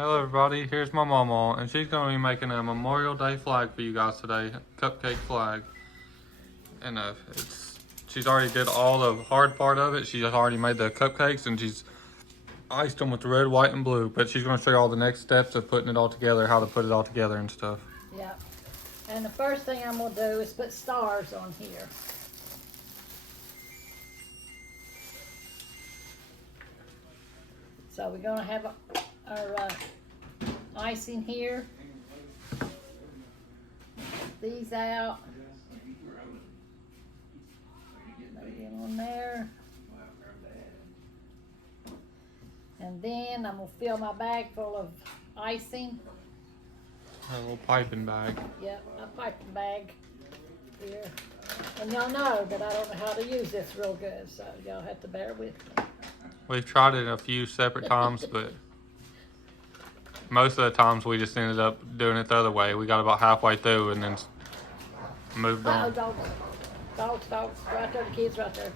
Hello everybody, here's my Mamaw, and she's going to be making a Memorial Day flag for you guys today, cupcake flag. And she's already did all the hard part of it. She has already made the cupcakes and she's iced them with the red, white, and blue. But she's going to show you all the next steps of putting it all together, how to put it all together and stuff. Yeah, and the first thing I'm going to do is put stars on here. So we're going to have our icing here. Get these out. Put it on there. And then I'm going to fill my bag full of icing. A little piping bag. Yep, a piping bag here. And y'all know that I don't know how to use this real good, so y'all have to bear with me. We've tried it a few separate times, but most of the times we just ended up doing it the other way. We got about halfway through and then moved Oh, on. dogs. Dogs. Right there, the kids right there.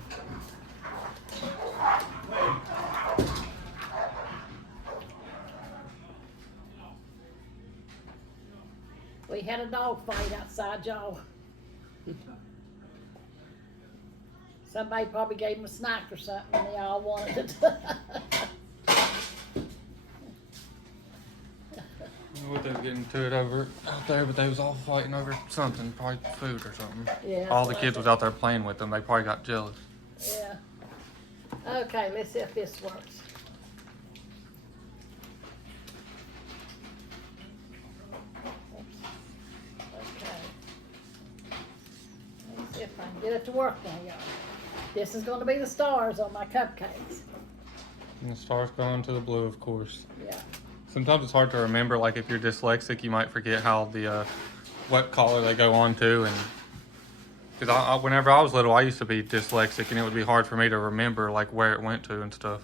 We had a dog fight outside, y'all. Somebody probably gave them a snack or something and they all wanted it. What they were getting to it over out there, but they was all fighting over something, probably food or something. Yeah, all the kids was out there playing with them. They probably got jealous. Yeah. Okay, let's see if this works. Okay. Let's see if I can get it to work now, y'all. This is going to be the stars on my cupcakes. And the stars go into the blue, of course. Yeah. Sometimes it's hard to remember, like if you're dyslexic, you might forget how the what color they go on to. And because whenever I was little, I used to be dyslexic, and it would be hard for me to remember like where it went to and stuff.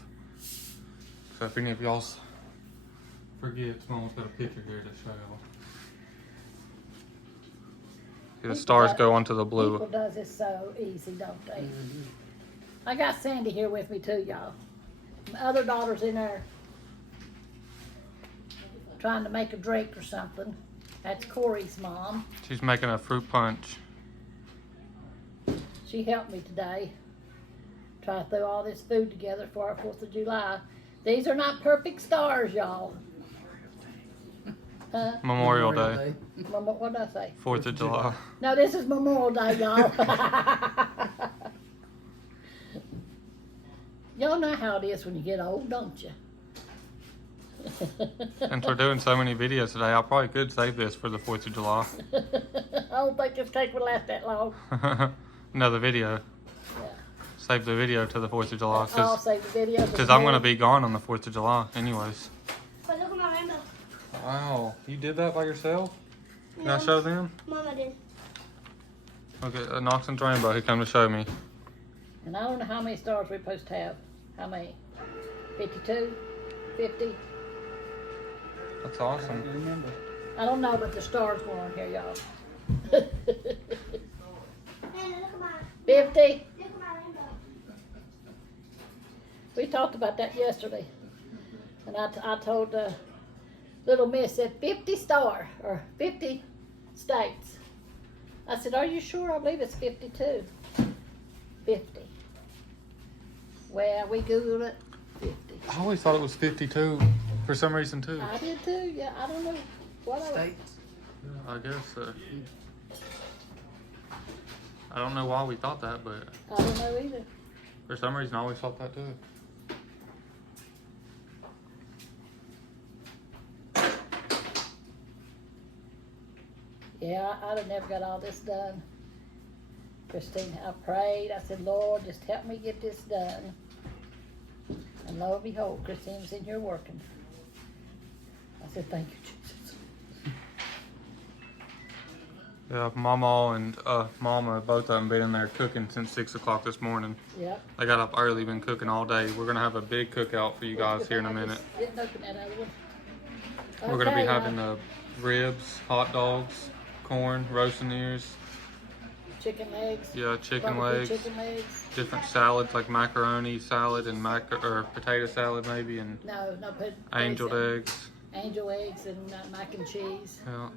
So if any of y'all forget, Mom's got a picture here to show y'all. See, the stars go onto the blue. People does it so easy, don't they? I got Sandy here with me too, y'all. My other daughter's in there trying to make a drink or something. That's Corey's mom. She's making a fruit punch. She helped me today. Try to throw all this food together for our 4th of July. These are not perfect stars, y'all. Huh? Memorial Day. What did I say? 4th of July. No, this is Memorial Day, y'all. Y'all know how it is when you get old, don't you? Since we're doing so many videos today, I probably could save this for the 4th of July. I don't think this cake would last that long. Another video. Yeah. Save the video to the 4th of July. I'll save the video. Because I'm going to be gone on the 4th of July anyways. But look at my rainbow. Wow. You did that by yourself? Can I show them? Mama did. Okay, Noxon's rainbow. He come to show me. And I don't know how many stars we're supposed to have. How many? 52? 50? That's awesome. I don't know, but the stars were on here, y'all. Nana, look at my 50? look at my rainbow. We talked about that yesterday. And I told little miss said 50 star or 50 states. I said, are you sure? I believe it's 52. 50. Well, we Googled it. 50. I always thought it was 52 for some reason too. I did too. Yeah, I don't know what I guess. I don't know why we thought that, but I don't know either. for some reason I always thought that too. Yeah, I'd have never got all this done. Christine, I prayed. I said, Lord, just help me get this done. And lo and behold, Christine's in here working. I said, thank you, Jesus. Yeah, Mamaw and Mama, both of them been in there cooking since 6 o'clock this morning. Yep. They got up early, been cooking all day. We're gonna have a big cookout for you guys here in a minute. Didn't open that other one. We're gonna be Okay, having ribs, hot dogs, corn, roasting ears, chicken legs. yeah, chicken barbecue legs, Chicken legs. different salads like macaroni salad and potato salad maybe, and No, angeled eggs. angel eggs and mac and cheese Yeah.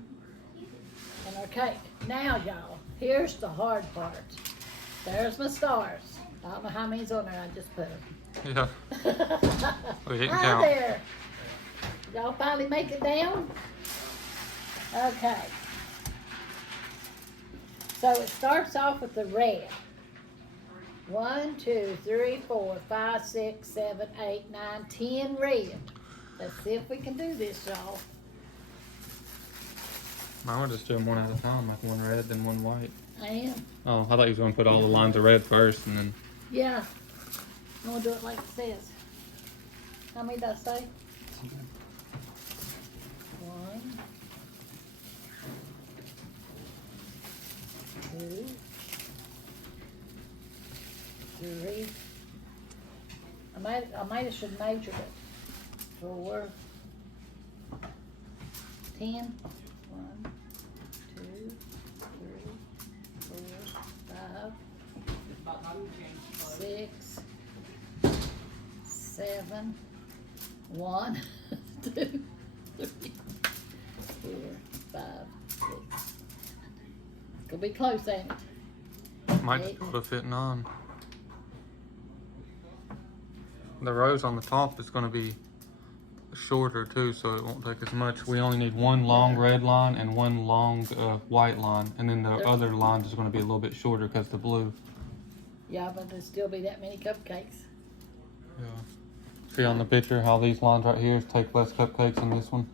and our cake. Now, y'all, here's the hard part. There's my stars. I don't know how many's on there. I just put them. Yeah. We didn't Hi count. there. Y'all finally make it down? Okay. So it starts off with the red. 1, 2, 3, 4, 5, 6, 7, 8, 9, 10 red. Let's see if we can do this, y'all. I would just do them one at a time, like one red, then one white. I am. Oh, I thought you was going to put all the lines of red first and then. Yeah. I'm gonna do it like it says. How many did I say? 1, 2, 3. I might have should measure it. 4, 10. 1, 2, 3, 4, 5, 6, 7, 1, 2, 3, 4, 5, 6. Could be close, ain't it? Might just be able to fit on. The rows on the top is going to be shorter too, so it won't take as much. We only need one long red line and one long white line, and then the other line is going to be a little bit shorter because the blue. Yeah, but there'll still be that many cupcakes. Yeah. See on the picture how these lines right here take less cupcakes than this one.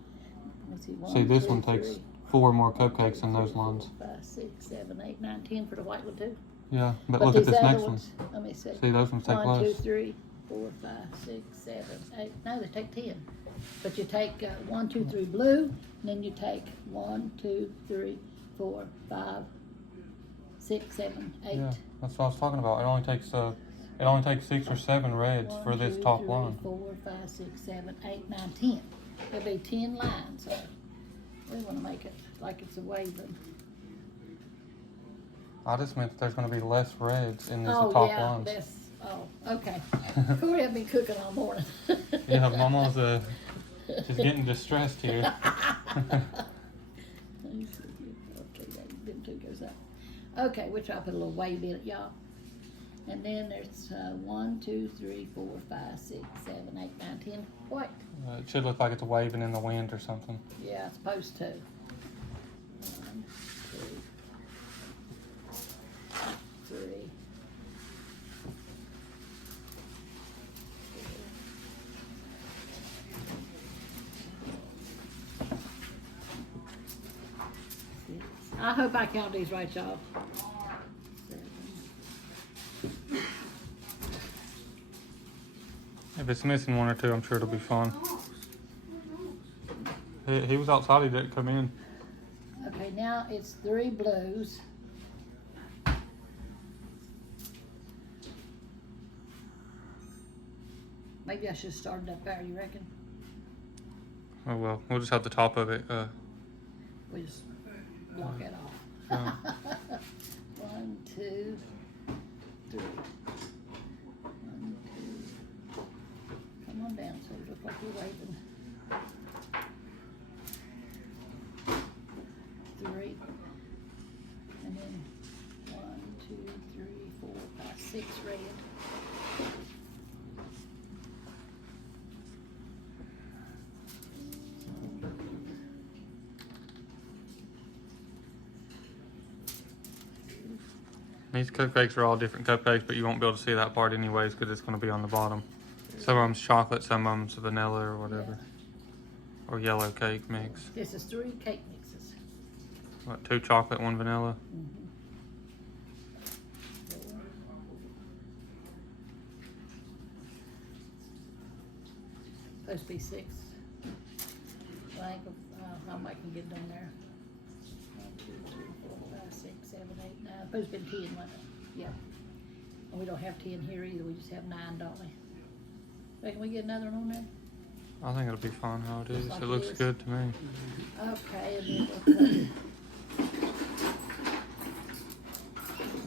Let's see, 1, See, this 2, one takes 3, 4 more cupcakes than those lines. 5, 6, 7, 8, 9, 10 for the white one too. Yeah, but look at these this other next one. ones, let me see. See, those ones take 1, 2, less. 3, 4, 5, 6, 7, 8. No, they take 10. But you take 1, 2, 3 blue, and then you take 1, 2, 3, 4, 5, 6, 7, 8. Yeah, that's what I was talking about. It only takes 6 or 7 reds 1, for this 2, top 3, line. 4, 5, 6, 7, 8, 9, 10. There'll be 10 lines. So we want to make it like it's a waving. I just meant that there's going to be less reds in these Oh, top yeah, lines. okay. Corey had been cooking all morning. Yeah, Mama's she's getting distressed here. Okay, them two goes up. Okay, we'll try to put a little wave in it, y'all. And then there's 1, 2, 3, 4, 5, 6, 7, 8, 9, 10 white. It should look like it's waving in the wind or something. Yeah, it's supposed to. 1, 2, 3. 6. I hope I count these right, y'all. 7. If it's missing 1 or 2, I'm sure it'll be fun. He was outside, he didn't come in. Okay, now it's 3 blues. Maybe I should have started up there, you reckon? Oh well, we'll just have the top of it. We just block it off. Yeah. 1, 2, 3. 1, 2. Come on down so it looks like you're waving. 3. And then 1, 2, 3, 4, 5, 6 red. These cupcakes are all different cupcakes, but you won't be able to see that part anyways because it's going to be on the bottom. Some of them's chocolate, some of them's vanilla or whatever. Yeah. Or yellow cake mix. This is 3 cake mixes. What, 2 chocolate, 1 vanilla? Mm-hmm. 4. Supposed to be 6. I think I might can get down there. 1, 2, 3, 4, 5, 6, 7, 8, 9. Supposed to be 10, wasn't it? Yeah. And we don't have 10 here either. We just have 9, don't we? Reckon we get another one on there? I think it'll be fine how it is. Like It it looks is. good to me. Okay, and then we'll cut.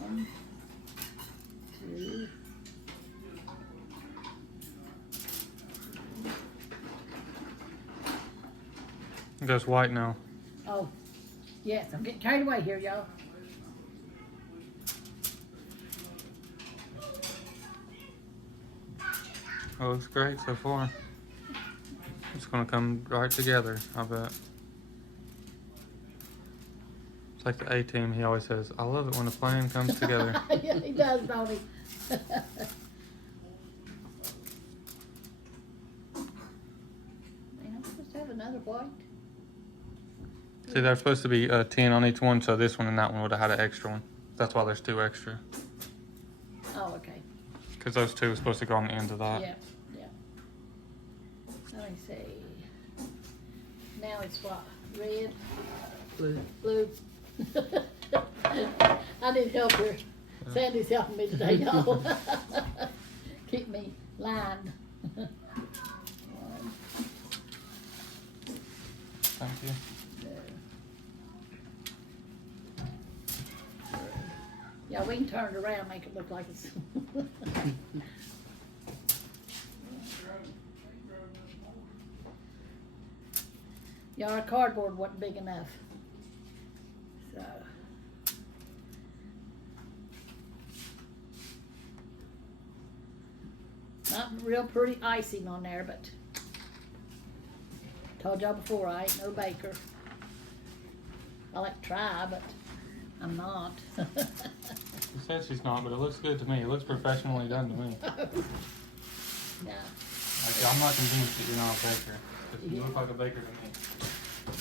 1, 2. 3, It goes white now. Oh, yes, I'm getting carried away here, y'all. It looks great so far. It's gonna come right together, I bet. It's like the A-Team, he always says, I love it when a plan comes together. Yeah, he does, don't he? Man, I'm supposed to have another white. See, there's supposed to be 10 on each one, so this one and that one would have had an extra one. That's why there's 2 extra. Oh, okay. Because those 2 are supposed to go on the end of that. Yeah, yeah. Let me see. Now it's what? Red? Blue. Blue. I need help here. Sandy's helping me today, y'all. Keep me lined. Thank you. Yeah, we can turn it around, make it look like it's. Yeah, our cardboard wasn't big enough. So. Not real pretty icing on there, but told y'all before, I ain't no baker. I like to try, but I'm not. She says she's not, but it looks good to me. It looks professionally done to me. No. Like, I'm not convinced that you're not a baker. 'Cause you look like a baker to me.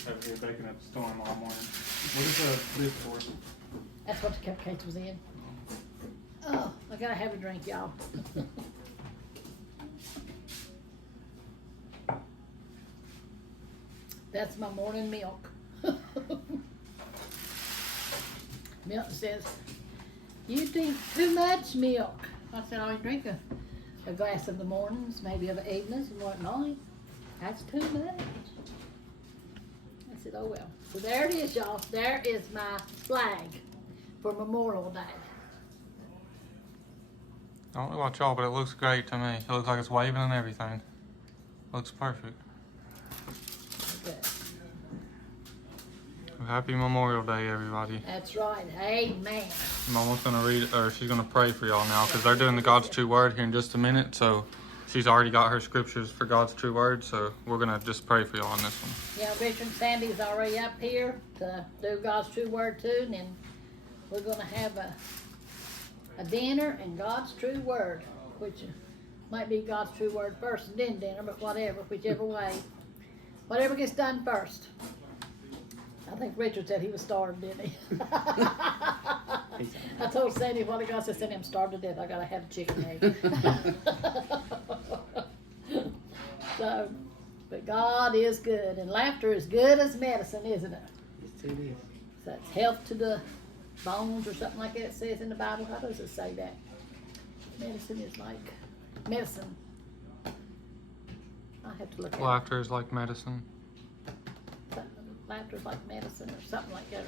Over here baking at the store tomorrow morning. What is this for? That's what the cupcakes was in. Oh, I gotta have a drink, y'all. That's my morning milk. Milton says, you drink too much milk. I said, I drink a glass of the mornings, maybe of the evenings and whatnot. That's too much. I said, oh well. So there it is, y'all. There is my flag for Memorial Day. I don't know about y'all, but it looks great to me. It looks like it's waving and everything. Looks perfect. Okay. Happy Memorial Day, everybody. That's right. Amen. Mama's gonna read, or she's gonna pray for y'all now, because they're doing the God's True Word here in just a minute. So she's already got her scriptures for God's True Word. So we're gonna just pray for y'all on this one. Yeah, Richard and Sandy's already up here to do God's True Word too, and then we're gonna have a dinner and God's True Word, which might be God's True Word first and then dinner, but whatever, whichever way. Whatever gets done first. I think Richard said he was starved, didn't he? I told Sandy what I said, Sandy, I'm starved to death. I gotta have a chicken egg. So, but God is good, and laughter is good as medicine, isn't it? Yes, it is. So it's health to the bones or something like that it says in the Bible. How does it say that? Medicine is like medicine. I have to look at it. Laughter is like medicine. Laughter is like medicine or something like that.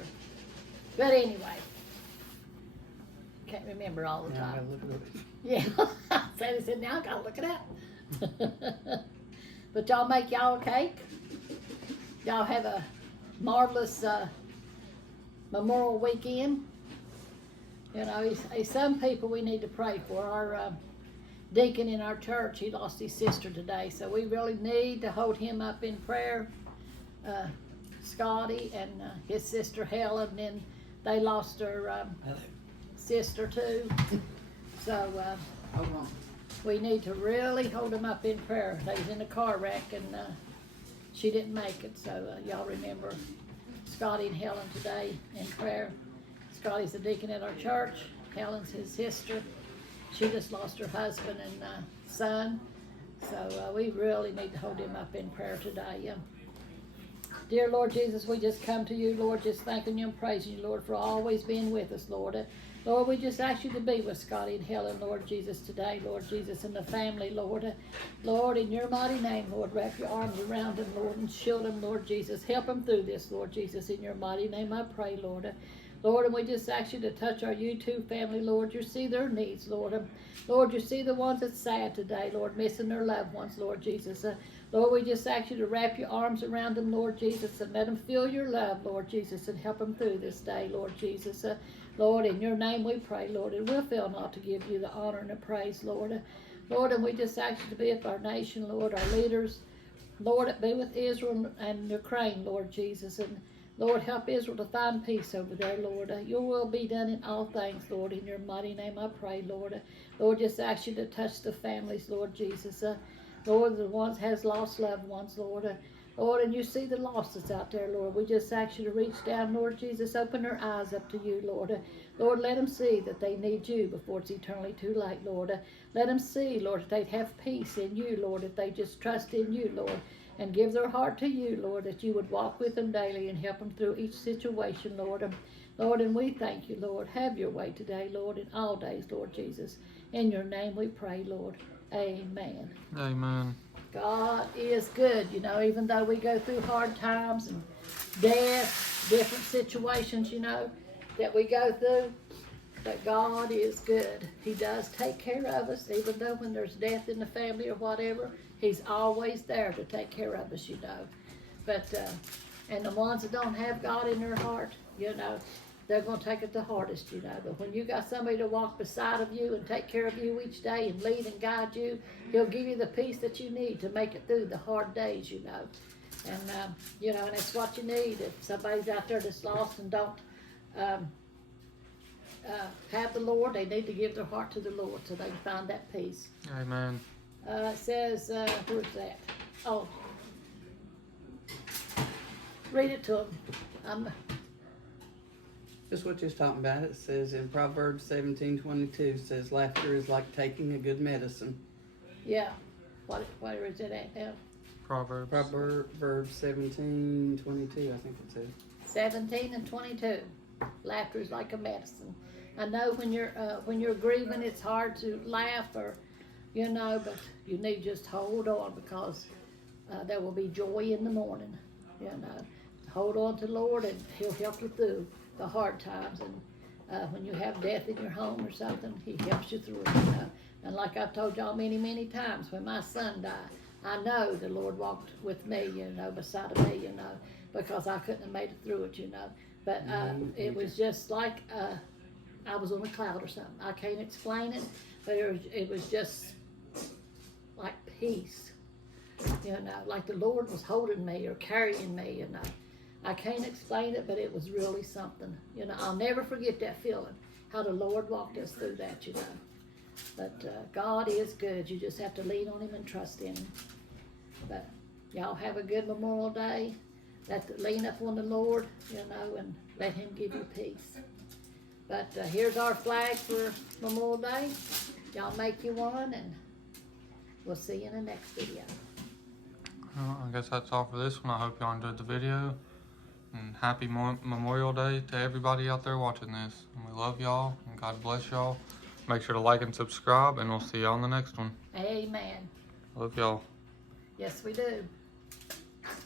But anyway, can't remember all the Now I time. gotta look it up. Yeah, Sandy said, now I gotta look it up. But y'all make y'all a cake. Y'all have a marvelous Memorial weekend. You know, some people we need to pray for. Our deacon in our church, he lost his sister today, so we really need to hold him up in prayer. Scotty and his sister Helen, and they lost their sister too. So we need to really hold them up in prayer. They was in a car wreck and she didn't make it. So y'all remember Scotty and Helen today in prayer. Scotty's the deacon at our church. Helen's his sister. She just lost her husband and son. So we really need to hold him up in prayer today. Dear Lord Jesus, we just come to you, Lord, just thanking you and praising you, Lord, for always being with us, Lord. Lord, we just ask you to be with Scotty and Helen, Lord Jesus, today, Lord Jesus, and the family, Lord. Lord, in your mighty name, Lord, wrap your arms around them, Lord, and shield them, Lord Jesus. Help them through this, Lord Jesus, in your mighty name, I pray, Lord. Lord, and we just ask you to touch our YouTube family, Lord. You see their needs, Lord. Lord, you see the ones that's sad today, Lord, missing their loved ones, Lord Jesus. Lord, we just ask you to wrap your arms around them, Lord Jesus, and let them feel your love, Lord Jesus, and help them through this day, Lord Jesus. Lord, in your name we pray, Lord, and we'll fail not to give you the honor and the praise, Lord. Lord, and we just ask you to be with our nation, Lord, our leaders. Lord, be with Israel and Ukraine, Lord Jesus, and Lord, help Israel to find peace over there, Lord. Your will be done in all things, Lord. In your mighty name I pray, Lord. Lord, just ask you to touch the families, Lord Jesus. Lord, the ones has lost loved ones, Lord. Lord, and you see the lost that's out there, Lord. We just ask you to reach down, Lord Jesus. Open their eyes up to you, Lord. Lord, let them see that they need you before it's eternally too late, Lord. Let them see, Lord, that they'd have peace in you, Lord, if they just trust in you, Lord, and give their heart to you, Lord, that you would walk with them daily and help them through each situation, Lord. Lord, and we thank you, Lord. Have your way today, Lord, in all days, Lord Jesus. In your name we pray, Lord. Amen. Amen. God is good, you know, even though we go through hard times and death, different situations, you know, that we go through, but God is good. He does take care of us, even though when there's death in the family or whatever, He's always there to take care of us, you know. But, and the ones that don't have God in their heart, you know, they're going to take it the hardest, you know. But when you got somebody to walk beside of you and take care of you each day and lead and guide you, He'll give you the peace that you need to make it through the hard days, you know. And, you know, and it's what you need. If somebody's out there that's lost and don't have the Lord, they need to give their heart to the Lord so they can find that peace. Amen. It says, where's that? Oh, read it to them. Just what you're talking about. It says in Proverbs 17:22 says laughter is like taking a good medicine. Yeah. Where is it at now? Proverbs. Proverbs 17:22, I think it says. 17 and 22. Laughter is like a medicine. I know when you're grieving, it's hard to laugh, or you know, but you need to just hold on, because there will be joy in the morning. You know, hold on to the Lord, and He'll help you through the hard times. And when you have death in your home or something, He helps you through it. You know? And like I've told y'all many, many times, when my son died, I know the Lord walked with me, you know, beside of me, you know, because I couldn't have made it through it, you know. But it was just like I was on a cloud or something. I can't explain it, but it was just like peace, you know, like the Lord was holding me or carrying me, you know. I can't explain it, but it was really something. You know, I'll never forget that feeling, how the Lord walked us through that, you know. But God is good. You just have to lean on Him and trust in Him. But y'all have a good Memorial Day. Lean up on the Lord, you know, and let Him give you peace. But here's our flag for Memorial Day. Y'all make you one, and we'll see you in the next video. Well, I guess that's all for this one. I hope y'all enjoyed the video. And happy Memorial Day to everybody out there watching this. And we love y'all, and God bless y'all. Make sure to like and subscribe, and we'll see y'all on the next one. Amen. Love y'all. Yes, we do.